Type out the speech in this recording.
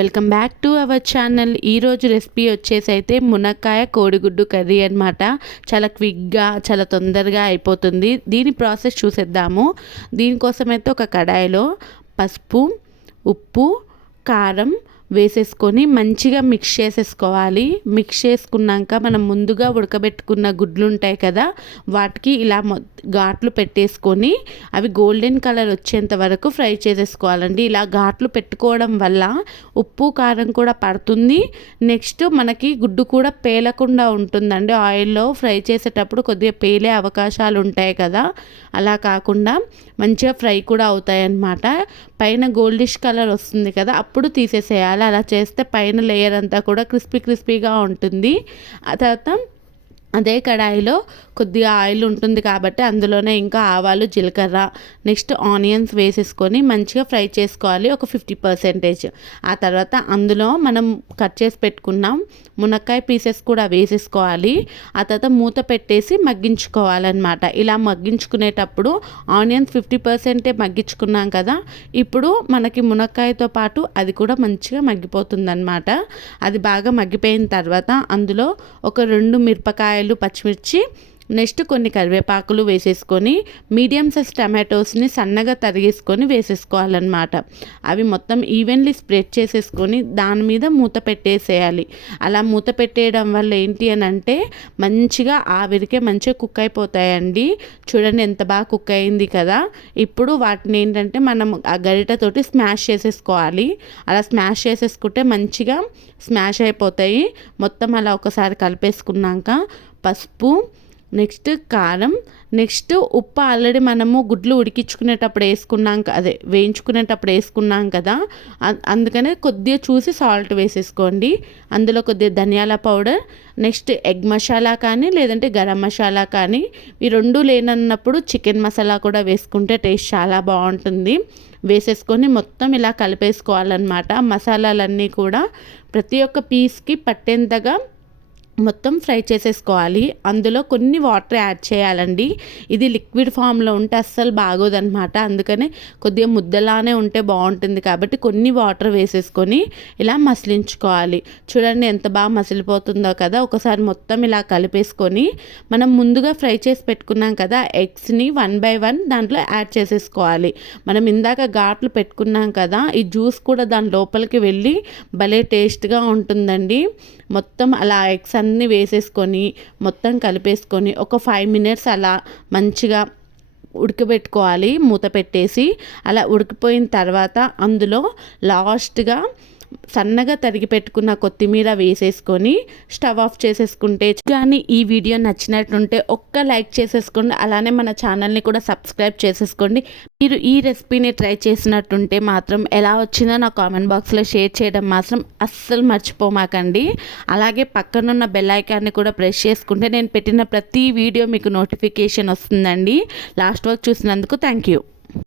Welcome back to our channel. ఈరోజు recipe వచ్చేసి అయితే మునక్కాయ కోడిగుడ్డు కర్రీ అనమాట. చాలా క్విక్గా చాలా తొందరగా అయిపోతుంది. దీని ప్రాసెస్ చూసేద్దాము. దీనికోసం అయితే ఒక కడాయిలో పసుపు, ఉప్పు, కారం వేసేసుకొని మంచిగా మిక్స్ చేసేసుకోవాలి. మిక్స్ చేసుకున్నాక మనం ముందుగా ఉడకబెట్టుకున్న గుడ్లు ఉంటాయి కదా, వాటికి ఇలా ఘాట్లు పెట్టేసుకొని అవి గోల్డెన్ కలర్ వచ్చేంత వరకు ఫ్రై చేసేసుకోవాలండి. ఇలా ఘాట్లు పెట్టుకోవడం వల్ల ఉప్పు కారం కూడా పడుతుంది. నెక్స్ట్ మనకి గుడ్డు కూడా పేలకుండా ఉంటుందండి. ఆయిల్లో ఫ్రై చేసేటప్పుడు కొద్దిగా పేలే అవకాశాలు ఉంటాయి కదా, అలా కాకుండా మంచిగా ఫ్రై కూడా అవుతాయి అన్నమాట. పైన గోల్డిష్ కలర్ వస్తుంది కదా, అప్పుడు తీసేసేయాలి. అలా చేస్తే పైన లేయర్ అంతా కూడా క్రిస్పీగా ఉంటుంది. ఆ తర్వాత అదే కడాయిలో కొద్దిగా ఆయిల్ ఉంటుంది కాబట్టి అందులోనే ఇంకా ఆవాలు, జీలకర్ర, నెక్స్ట్ ఆనియన్స్ వేసేసుకొని మంచిగా ఫ్రై చేసుకోవాలి ఒక 50%. ఆ తర్వాత అందులో మనం కట్ చేసి పెట్టుకున్నాం మునక్కాయ పీసెస్ కూడా వేసేసుకోవాలి. ఆ తర్వాత మూత పెట్టేసి మగ్గించుకోవాలన్నమాట. ఇలా మగ్గించుకునేటప్పుడు ఆనియన్స్ 50% మగ్గించుకున్నాం కదా, ఇప్పుడు మనకి మునక్కాయతో పాటు అది కూడా మంచిగా మగ్గిపోతుందన్నమాట. అది బాగా మగ్గిపోయిన తర్వాత అందులో ఒక 2 మిరపకాయలు, పచ్చిమిర్చి, నెక్స్ట్ కొన్ని కరివేపాకులు వేసేసుకొని మీడియం సైజ్ టమాటోస్ని సన్నగా తరిగేసుకొని వేసేసుకోవాలన్నమాట. అవి మొత్తం ఈవెన్లీ స్ప్రెడ్ చేసేసుకొని దాని మీద మూత పెట్టేసేయాలి. అలా మూత పెట్టేయడం వల్ల ఏంటి అని అంటే మంచిగా ఆవిరికే మంచిగా కుక్ అయిపోతాయండి. చూడండి ఎంత బాగా కుక్ అయింది కదా. ఇప్పుడు వాటిని ఏంటంటే మనం ఆ గరిటతోటి స్మాష్ చేసేసుకోవాలి. అలా స్మాష్ చేసేసుకుంటే మంచిగా స్మాష్ అయిపోతాయి. మొత్తం అలా ఒకసారి కలిపేసుకున్నాక పసుపు, నెక్స్ట్ కారం, నెక్స్ట్ ఉప్పు ఆల్రెడీ మనము గుడ్లు ఉడికించుకునేటప్పుడు వేసుకున్నాం, అదే వేయించుకునేటప్పుడు వేసుకున్నాం కదా, అందుకనే కొద్దిగా చూసి సాల్ట్ వేసేసుకోండి. అందులో కొద్దిగా ధనియాల పౌడర్, నెక్స్ట్ ఎగ్ మసాలా కానీ లేదంటే గరం మసాలా కానీ, ఈ రెండు లేనన్నప్పుడు చికెన్ మసాలా కూడా వేసుకుంటే టేస్ట్ చాలా బాగుంటుంది. వేసేసుకొని మొత్తం ఇలా కలిపేసుకోవాలన్నమాట. మసాలాలన్నీ కూడా ప్రతి ఒక్క పీస్కి పట్టేంతగా మొత్తం ఫ్రై చేసేసుకోవాలి. అందులో కొన్ని వాటర్ యాడ్ చేయాలండి. ఇది లిక్విడ్ ఫామ్లో ఉంటే అస్సలు బాగోదన్నమాట. అందుకనే కొద్దిగా ముద్దలానే ఉంటే బాగుంటుంది కాబట్టి కొన్ని వాటర్ వేసేసుకొని ఇలా మసిలించుకోవాలి. చూడండి ఎంత బాగా మసిలిపోతుందో కదా. ఒకసారి మొత్తం ఇలా కలిపేసుకొని మనం ముందుగా ఫ్రై చేసి పెట్టుకున్నాం కదా ఎగ్స్ని 1 by 1 దాంట్లో యాడ్ చేసేసుకోవాలి. మనం ఇందాక ఘాట్లు పెట్టుకున్నాం కదా, ఈ జ్యూస్ కూడా దాని లోపలికి వెళ్ళి భలే టేస్ట్గా ఉంటుందండి. మొత్తం అలా ఎగ్స్ అన్నీ వేసేసుకొని మొత్తం కలిపేసుకొని ఒక 5 minutes అలా మంచిగా ఉడకబెట్టుకోవాలి మూత పెట్టేసి. అలా ఉడికిపోయిన తర్వాత అందులో లాస్ట్గా సన్నగా తరిగి పెట్టుకున్న కొత్తిమీర వేసేసుకొని స్టవ్ ఆఫ్ చేసేసుకుంటే. కానీ ఈ వీడియో నచ్చినట్టుంటే ఒక్క లైక్ చేసేసుకోండి. అలానే మన ఛానల్ని కూడా సబ్స్క్రైబ్ చేసేసుకోండి. మీరు ఈ రెసిపీని ట్రై చేసినట్టుంటే మాత్రం ఎలా వచ్చిందో నా కామెంట్ బాక్స్లో షేర్ చేయడం మాత్రం అస్సలు మర్చిపోమాకండి. అలాగే పక్కనున్న బెల్ ఐకాన్ని కూడా ప్రెస్ చేసుకుంటే నేను పెట్టిన ప్రతి వీడియో మీకు నోటిఫికేషన్ వస్తుందండి. లాస్ట్ వరకు చూసినందుకు థ్యాంక్ యూ.